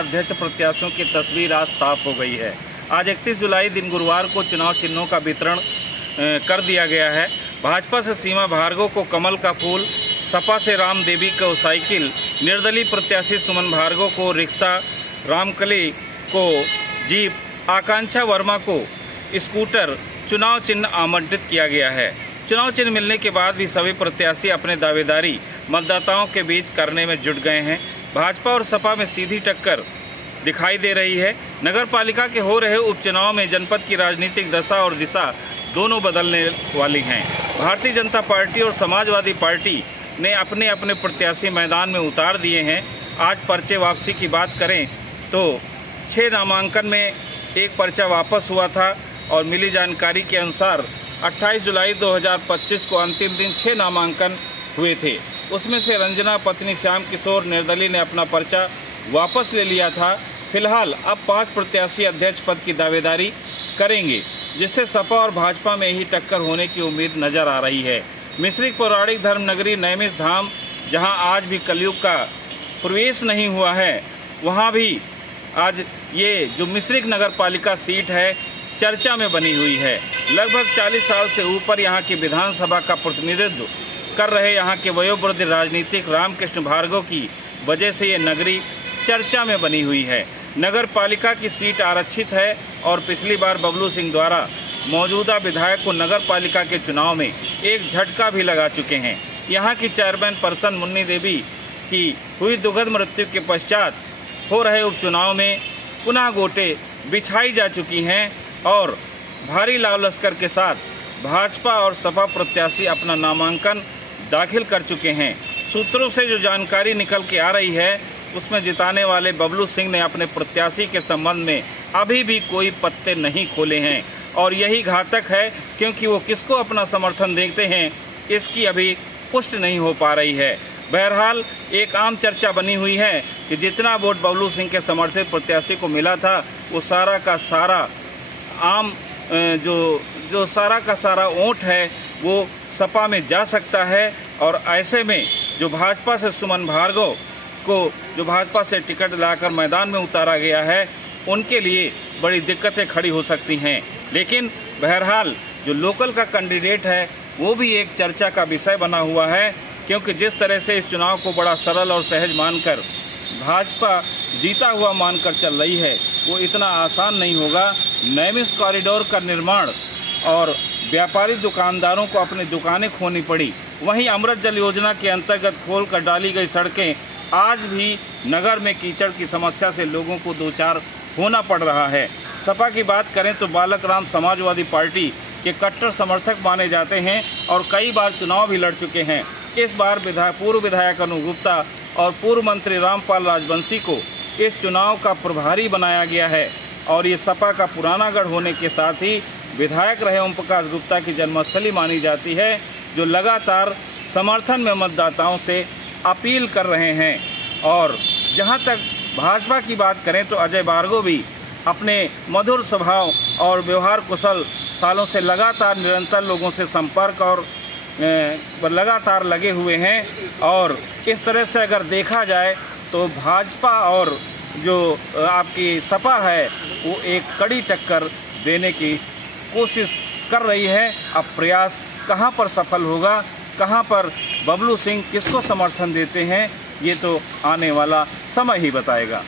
अध्यक्ष प्रत्याशियों की तस्वीर आज साफ हो गई है। आज 31 जुलाई दिन गुरुवार को चुनाव चिन्हों का वितरण कर दिया गया है। भाजपा से सीमा भार्गव को कमल का फूल, सपा से राम देवी को साइकिल, निर्दलीय प्रत्याशी सुमन भार्गव को रिक्शा, रामकली को जीप, आकांक्षा वर्मा को स्कूटर चुनाव चिन्ह आवंटित किया गया है। चुनाव चिन्ह मिलने के बाद भी सभी प्रत्याशी अपने दावेदारी मतदाताओं के बीच करने में जुट गए हैं। भाजपा और सपा में सीधी टक्कर दिखाई दे रही है। नगर पालिका के हो रहे उपचुनाव में जनपद की राजनीतिक दशा और दिशा दोनों बदलने वाली हैं। भारतीय जनता पार्टी और समाजवादी पार्टी ने अपने अपने प्रत्याशी मैदान में उतार दिए हैं। आज पर्चे वापसी की बात करें तो 6 नामांकन में एक पर्चा वापस हुआ था और मिली जानकारी के अनुसार 28 जुलाई 2025 को अंतिम दिन 6 नामांकन हुए थे। उसमें से रंजना पत्नी श्याम किशोर निर्दलीय ने अपना पर्चा वापस ले लिया था। फिलहाल अब 5 प्रत्याशी अध्यक्ष पद की दावेदारी करेंगे, जिससे सपा और भाजपा में ही टक्कर होने की उम्मीद नजर आ रही है। मिश्रिक पौराणिक धर्मनगरी नैमिष धाम, जहां आज भी कलयुग का प्रवेश नहीं हुआ है, वहां भी आज ये जो मिश्रिक नगर पालिका सीट है चर्चा में बनी हुई है। लगभग 40 साल से ऊपर यहाँ की विधानसभा का प्रतिनिधित्व कर रहे यहाँ के वयोवृद्ध राजनीतिक रामकृष्ण भार्गव की वजह से ये नगरी चर्चा में बनी हुई है। नगर पालिका की सीट आरक्षित है और पिछली बार बबलू सिंह द्वारा मौजूदा विधायक को नगर पालिका के चुनाव में एक झटका भी लगा चुके हैं। यहाँ की चेयरमैन पर्सन मुन्नी देवी की हुई दुखद मृत्यु के पश्चात हो रहे उपचुनाव में पुनः गोटे बिछाई जा चुकी हैं और भारी लाव लश्कर के साथ भाजपा और सपा प्रत्याशी अपना नामांकन दाखिल कर चुके हैं। सूत्रों से जो जानकारी निकल के आ रही है उसमें जिताने वाले बबलू सिंह ने अपने प्रत्याशी के संबंध में अभी भी कोई पत्ते नहीं खोले हैं और यही घातक है, क्योंकि वो किसको अपना समर्थन देते हैं इसकी अभी पुष्टि नहीं हो पा रही है। बहरहाल एक आम चर्चा बनी हुई है कि जितना वोट बबलू सिंह के समर्थित प्रत्याशी को मिला था वो सारा का सारा आम जो सारा का सारा वोट है वो सपा में जा सकता है और ऐसे में जो भाजपा से सुमन भार्गव को जो भाजपा से टिकट लाकर मैदान में उतारा गया है उनके लिए बड़ी दिक्कतें खड़ी हो सकती हैं। लेकिन बहरहाल जो लोकल का कैंडिडेट है वो भी एक चर्चा का विषय बना हुआ है, क्योंकि जिस तरह से इस चुनाव को बड़ा सरल और सहज मानकर भाजपा जीता हुआ मानकर चल रही है वो इतना आसान नहीं होगा। नैमिष कॉरिडोर का निर्माण और व्यापारी दुकानदारों को अपनी दुकानें खोनी पड़ी, वहीं अमृत जल योजना के अंतर्गत खोलकर डाली गई सड़कें आज भी नगर में कीचड़ की समस्या से लोगों को दो चार होना पड़ रहा है। सपा की बात करें तो बालक राम समाजवादी पार्टी के कट्टर समर्थक माने जाते हैं और कई बार चुनाव भी लड़ चुके हैं। इस बार पूर्व विधायक अनु गुप्ता और पूर्व मंत्री रामपाल राजवंशी को इस चुनाव का प्रभारी बनाया गया है और ये सपा का पुराना गढ़ होने के साथ ही विधायक रहे ओम प्रकाश गुप्ता की जन्मस्थली मानी जाती है, जो लगातार समर्थन में मतदाताओं से अपील कर रहे हैं। और जहां तक भाजपा की बात करें तो अजय भार्गव भी अपने मधुर स्वभाव और व्यवहार कुशल सालों से लगातार निरंतर लोगों से संपर्क और लगातार लगे हुए हैं और इस तरह से अगर देखा जाए तो भाजपा और जो आपकी सपा है वो एक कड़ी टक्कर देने की कोशिश कर रही है। अब प्रयास कहां पर सफल होगा, कहां पर बबलू सिंह किसको समर्थन देते हैं, ये तो आने वाला समय ही बताएगा।